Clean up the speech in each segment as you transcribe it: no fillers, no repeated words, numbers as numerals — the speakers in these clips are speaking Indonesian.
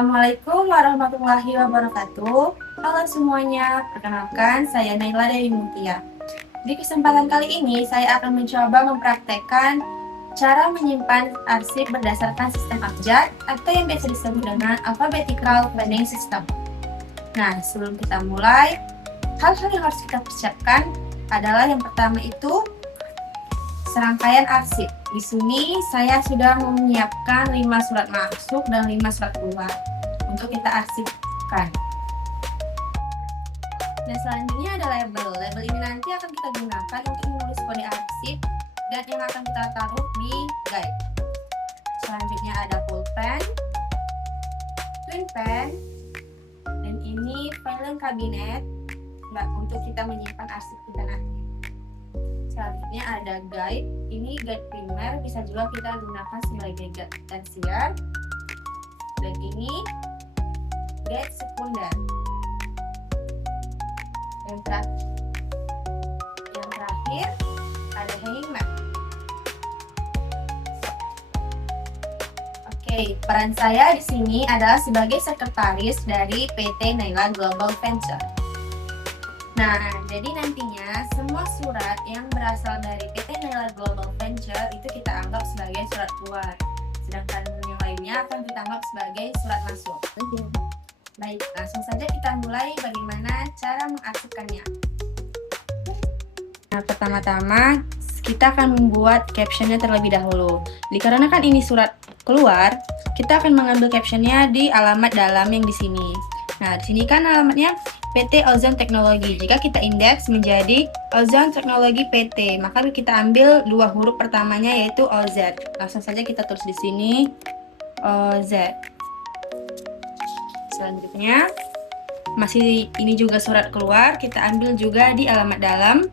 Assalamualaikum warahmatullahi wabarakatuh. Halo semuanya, perkenalkan saya Naila Dewi Mutia. Di kesempatan kali ini saya akan mencoba mempraktekkan cara menyimpan arsip berdasarkan sistem abjad atau yang biasa disebut dengan alphabetical planning system. Nah, sebelum kita mulai, hal-hal yang harus kita persiapkan adalah yang pertama itu serangkaian arsip. Di sini saya sudah menyiapkan 5 surat masuk dan 5 surat keluar untuk kita arsipkan. Dan selanjutnya ada label. Label ini nanti akan kita gunakan untuk menulis kode arsip dan yang akan kita taruh di guide. Selanjutnya ada pulpen, twin pen, dan ini filing cabinet untuk kita menyimpan arsip kita nanti. Selanjutnya ada guide. Ini guide primer, bisa juga kita gunakan sebagai guide tersier. Dan ini guide sekunder. Yang terakhir ada hanging map. Oke, peran saya di sini adalah sebagai sekretaris dari PT Naila Global Venture. Nah, jadi nantinya semua surat yang berasal dari PT Naila Global Venture itu kita anggap sebagai surat keluar. Sedangkan yang lainnya akan kita anggap sebagai surat masuk. Baik, langsung saja kita mulai bagaimana cara mengarsipkannya. Nah, pertama-tama kita akan membuat captionnya terlebih dahulu. Dikarenakan ini surat keluar, kita akan mengambil captionnya di alamat dalam yang di sini. Nah, di sini kan alamatnya PT Ozon Teknologi. Jika kita indeks menjadi Ozon Teknologi PT, maka kita ambil 2 huruf pertamanya yaitu OZ. Langsung saja kita tulis di sini OZ. Selanjutnya, masih ini juga surat keluar, kita ambil juga di alamat dalam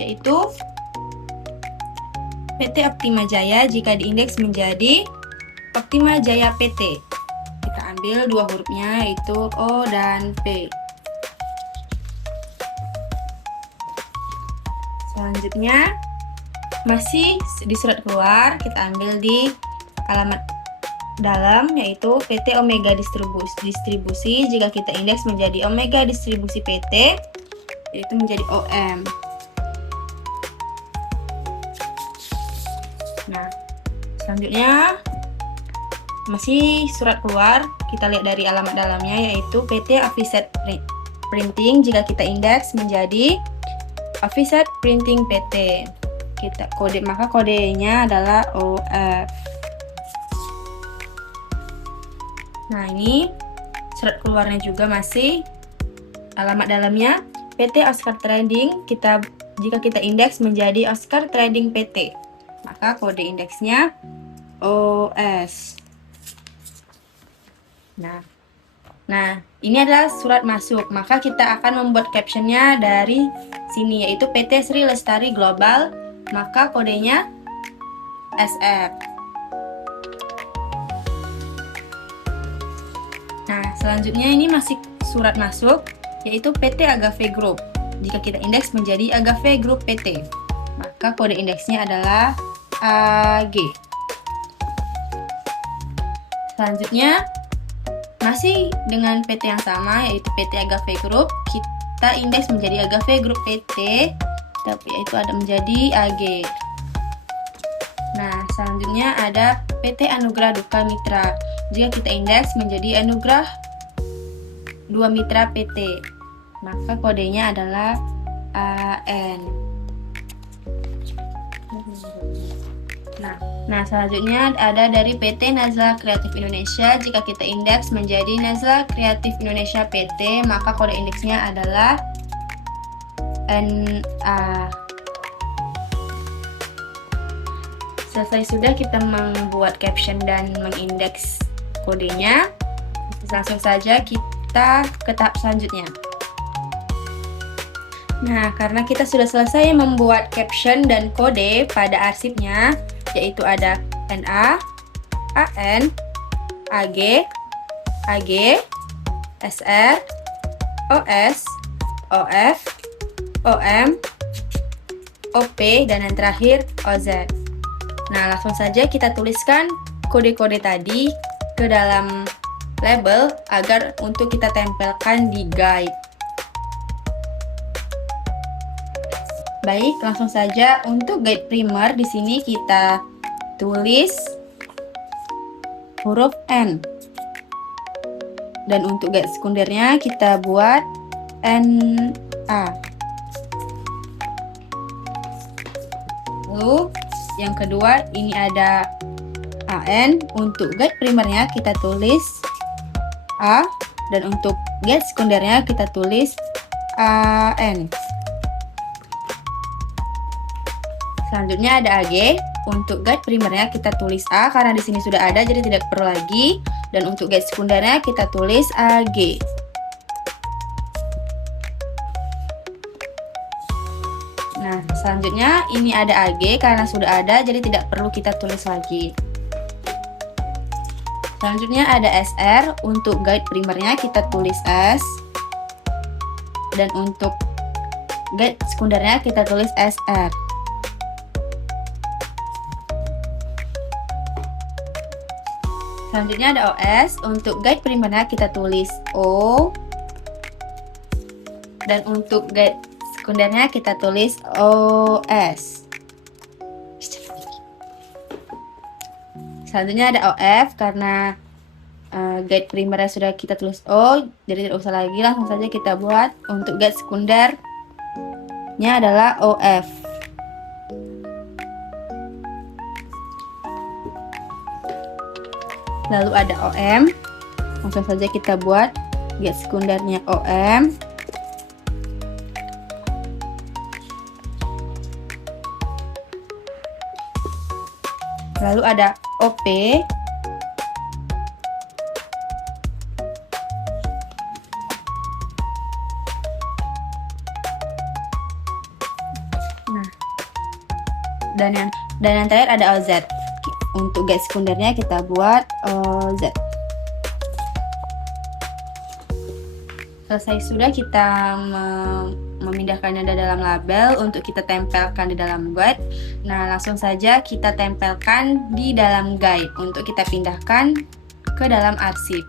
yaitu PT Optima Jaya. Jika diindeks menjadi Optima Jaya PT, kita ambil 2 hurufnya yaitu O dan P. Selanjutnya, masih di surat keluar, kita ambil di alamat dalam yaitu PT Omega Distribusi. Jika kita indeks menjadi Omega Distribusi PT, yaitu menjadi OM. Nah, selanjutnya masih surat keluar, kita lihat dari alamat dalamnya yaitu PT Offset Printing. Jika kita indeks menjadi Offset Printing PT, maka kodenya adalah OF. Nah, ini surat keluarnya juga masih alamat dalamnya PT Oscar Trading. Jika kita indeks menjadi Oscar Trading PT, maka kode indeksnya OS. Nah, ini adalah surat masuk, maka kita akan membuat captionnya dari sini yaitu PT Sri Lestari Global, maka kodenya SF. Nah, selanjutnya ini masih surat masuk yaitu PT Agave Group. Jika kita indeks menjadi Agave Group PT, maka kode indeksnya adalah AG. Selanjutnya masih dengan PT yang sama yaitu PT Agave Group, kita indeks menjadi Agave Group PT, tapi itu ada menjadi AG. Nah, selanjutnya ada PT Anugrah Duka Mitra. Jika kita indeks menjadi Anugrah Dua Mitra PT, maka kodenya adalah AN. Nah, selanjutnya ada dari PT Nazla Kreatif Indonesia. Jika kita indeks menjadi Nazla Kreatif Indonesia PT, maka kode indeksnya adalah NA. Selesai sudah kita membuat caption dan mengindeks kodenya, langsung saja kita ke tahap selanjutnya. Nah, karena kita sudah selesai membuat caption dan kode pada arsipnya, yaitu ada NA, AN, AG, AG, SR, OS, OF, OM, OP, dan yang terakhir OZ. Nah, langsung saja kita tuliskan kode-kode tadi ke dalam label agar untuk kita tempelkan di guide. Baik, langsung saja untuk guide primer di sini kita tulis huruf N. Dan untuk guide sekundernya kita buat NA. Lalu yang kedua ini ada AN. Untuk guide primernya kita tulis A, dan untuk guide sekundernya kita tulis AN. Selanjutnya ada AG. Untuk guide primernya kita tulis A karena di sini sudah ada jadi tidak perlu lagi. Dan untuk guide sekundernya kita tulis AG. Nah, selanjutnya ini ada AG karena sudah ada jadi tidak perlu kita tulis lagi. Selanjutnya ada SR. Untuk guide primernya kita tulis S. Dan untuk guide sekundernya kita tulis SR. Selanjutnya ada OS. Untuk guide primernya kita tulis O. Dan untuk guide sekundernya kita tulis OS. Selanjutnya ada OF karena guide primernya sudah kita tulis O, jadi tidak usah lagi, langsung saja kita buat. Untuk guide sekundernya adalah OF. Lalu ada OM, langsung saja kita buat guide sekundernya OM. Lalu ada OP. Nah, dan yang terakhir ada OZ. Untuk guide sekundernya kita buat OZ. Selesai sudah kita memindahkannya ke dalam label untuk kita tempelkan di dalam guide. Nah, langsung saja kita tempelkan di dalam guide untuk kita pindahkan ke dalam arsip.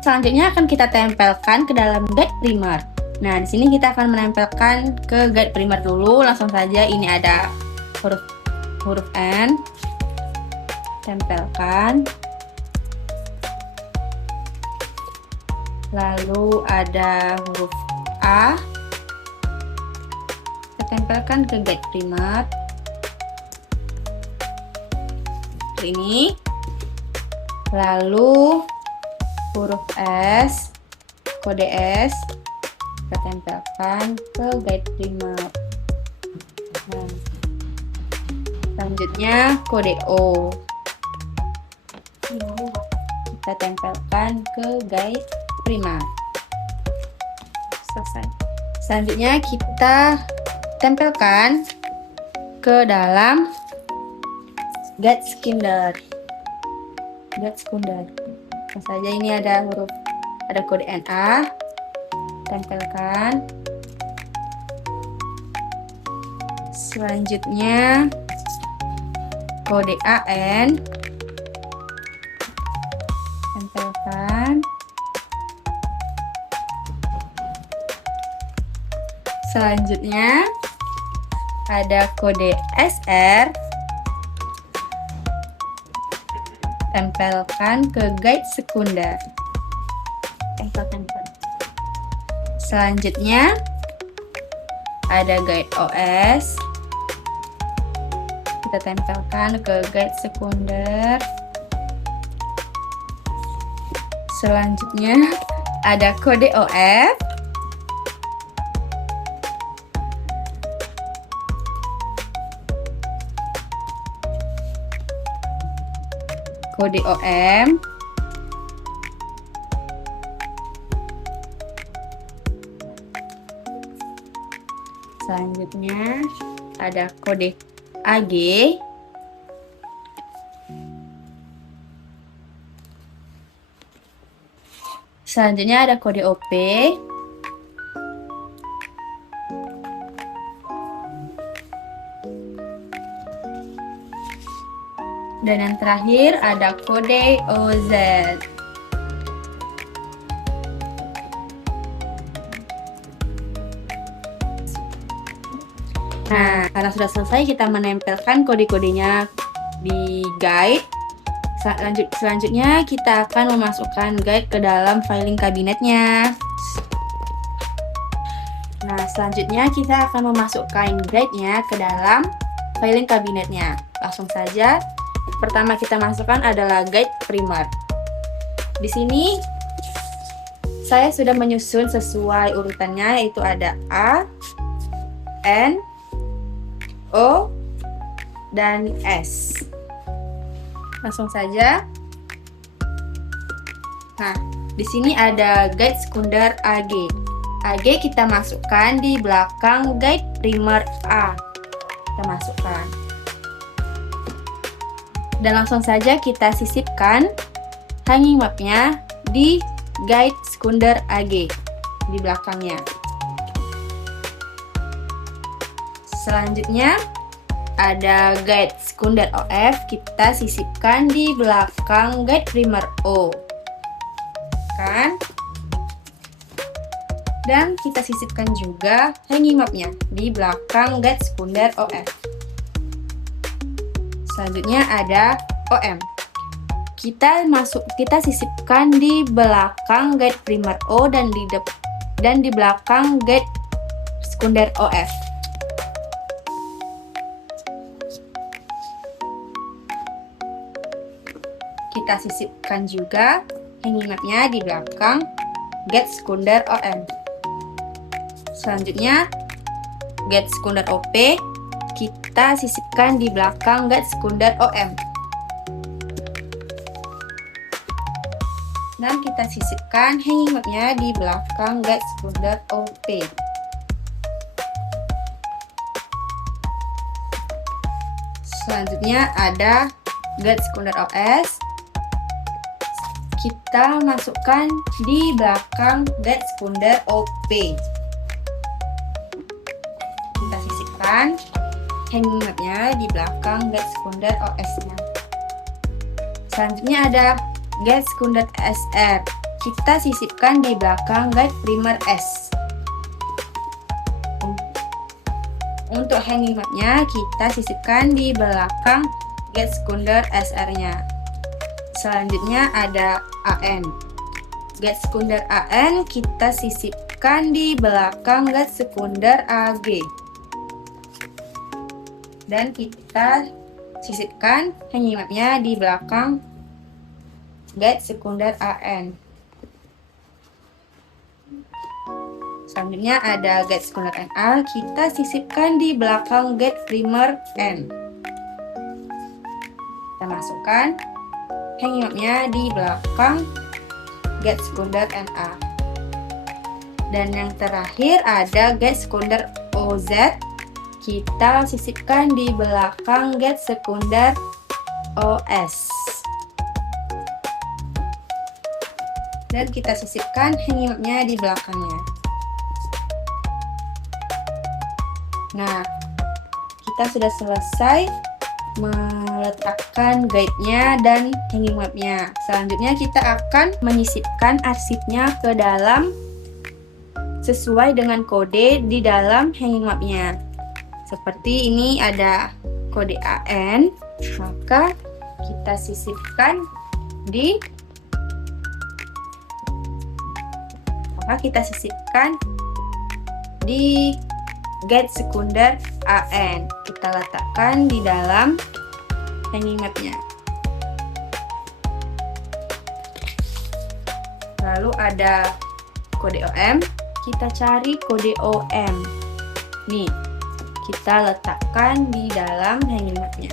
Selanjutnya akan kita tempelkan ke dalam guide primer. Nah, di sini kita akan menempelkan ke guide primer dulu. Langsung saja ini ada huruf N. Tempelkan. Lalu ada huruf A. Kita tempelkan ke guide primer. Ini. Lalu huruf S, kode S, kita tempelkan ke guide primer. Nah, selanjutnya kode O. Kita tempelkan ke guide primer. Selesai. Selanjutnya kita tempelkan ke dalam guide sekunder. Guide sekunder. Nah, saja ini ada kode NA. Tempelkan. Selanjutnya kode AN. Tempelkan. Selanjutnya ada kode SR. Tempelkan ke guide sekunder. Tempelkan. Selanjutnya ada guide OS. Kita tempelkan ke guide sekunder. Selanjutnya ada kode OF. Kode OM. Selanjutnya ada kode AG. Selanjutnya ada kode OP. Dan yang terakhir ada kode OZ. Nah, karena sudah selesai kita menempelkan kode-kodenya di guide. Selanjutnya kita akan memasukkan guide ke dalam filing kabinetnya. Nah, selanjutnya kita akan memasukkan guide-nya ke dalam filing kabinetnya. Langsung saja. Pertama kita masukkan adalah guide primer. Di sini saya sudah menyusun sesuai urutannya, yaitu ada A, N, O, dan S. Langsung saja. Nah, di sini ada guide sekunder AG. AG kita masukkan di belakang guide primer A. Kita masukkan. Dan langsung saja kita sisipkan hanging mapnya di guide sekunder AG di belakangnya. Selanjutnya ada guide sekunder OF, kita sisipkan di belakang guide primer O. Kan? Dan kita sisipkan juga hanging mapnya di belakang guide sekunder OF. Selanjutnya ada OM. Kita sisipkan di belakang guide primer O dan di belakang guide sekunder OF. Kita sisipkan juga hanging mapnya di belakang guide sekunder OM. Selanjutnya guide sekunder OP kita sisipkan di belakang guide sekunder OM. Dan kita sisipkan hanging mapnya di belakang guide sekunder OP. Selanjutnya ada guide sekunder OS. Kita masukkan di belakang guide sekunder OP. Kita sisipkan hanging mapnya di belakang guide sekunder OS-nya. Selanjutnya ada guide sekunder SR. Kita sisipkan di belakang guide primer S. Untuk hanging mapnya kita sisipkan di belakang guide sekunder SR-nya. Selanjutnya ada AN. Guide sekunder AN kita sisipkan di belakang guide sekunder AG. Dan kita sisipkan hanging mapnya di belakang guide sekunder AN. Selanjutnya ada guide sekunder NA, kita sisipkan di belakang guide primer N. Kita masukkan hanging mapnya di belakang guide sekunder NA. Dan yang terakhir ada guide sekunder OZ, kita sisipkan di belakang guide sekunder OS. Dan kita sisipkan hanging mapnya di belakangnya. Nah, kita sudah selesai meletakkan guide-nya dan hanging mapnya. Selanjutnya kita akan menyisipkan arsipnya ke dalam sesuai dengan kode di dalam hanging mapnya. Seperti ini ada kode AN, maka kita sisipkan di guide sekunder AN. Kita letakkan di dalam hanging mapnya. Lalu ada kode OM, kita cari kode OM. Nih, kita letakkan di dalam hanging mapnya.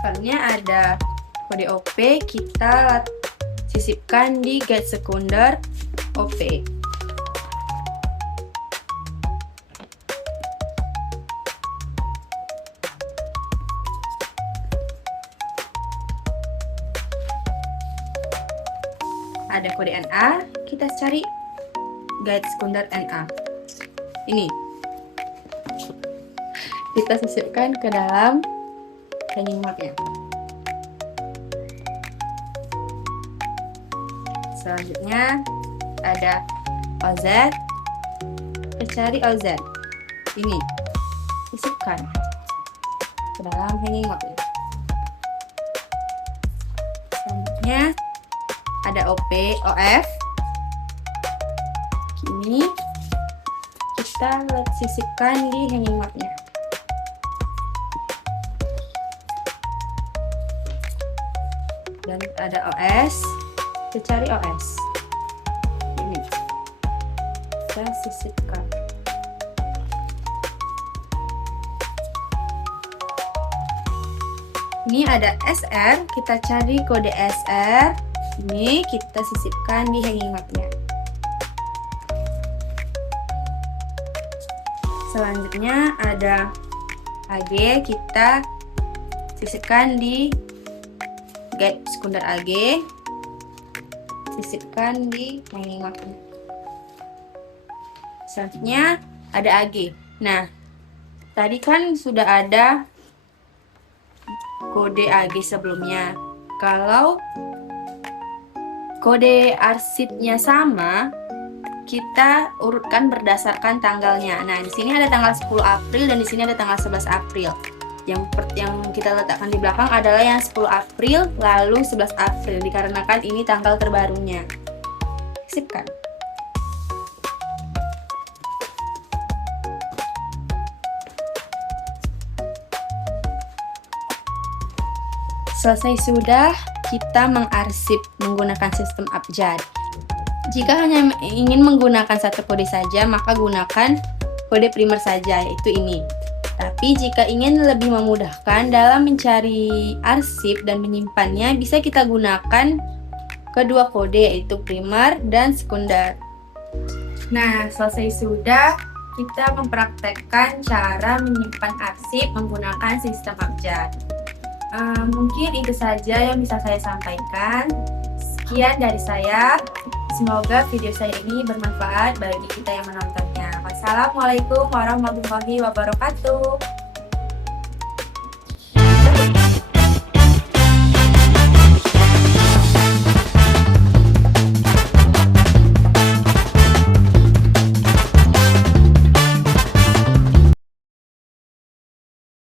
Selanjutnya ada kode OP, kita sisipkan di guide sekunder OP. Ada kode NA, kita cari guide sekunder NA. Ini kita sisipkan ke dalam hanging mapnya. Selanjutnya ada OZ. Kita cari OZ. Ini sisipkan ke dalam hanging mapnya. Selanjutnya ada OP, OF. Ini kita sisipkan di hanging mapnya. Dan ada OS, kita cari OS. Ini kita sisipkan. Ini ada SR, kita cari kode SR. Ini kita sisipkan di hanging mapnya. Selanjutnya ada AG, kita sisipkan di get sekunder AG, sisipkan di hanging mapnya. Selanjutnya ada AG. Nah, tadi kan sudah ada kode AG sebelumnya. Kalau kode arsipnya sama, kita urutkan berdasarkan tanggalnya. Nah, di sini ada tanggal 10 April dan di sini ada tanggal 11 April. Yang kita letakkan di belakang adalah yang 10 April lalu 11 April dikarenakan ini tanggal terbarunya. Sipkan. Selesai sudah, kita mengarsip menggunakan sistem abjad. Jika hanya ingin menggunakan satu kode saja, maka gunakan kode primer saja, yaitu ini. Tapi jika ingin lebih memudahkan dalam mencari arsip dan menyimpannya, bisa kita gunakan kedua kode, yaitu primer dan sekunder. Nah, selesai sudah, kita mempraktekkan cara menyimpan arsip menggunakan sistem abjad. Mungkin itu saja yang bisa saya sampaikan. Sekian dari saya. Semoga video saya ini bermanfaat bagi kita yang menontonnya. Wassalamualaikum warahmatullahi wabarakatuh.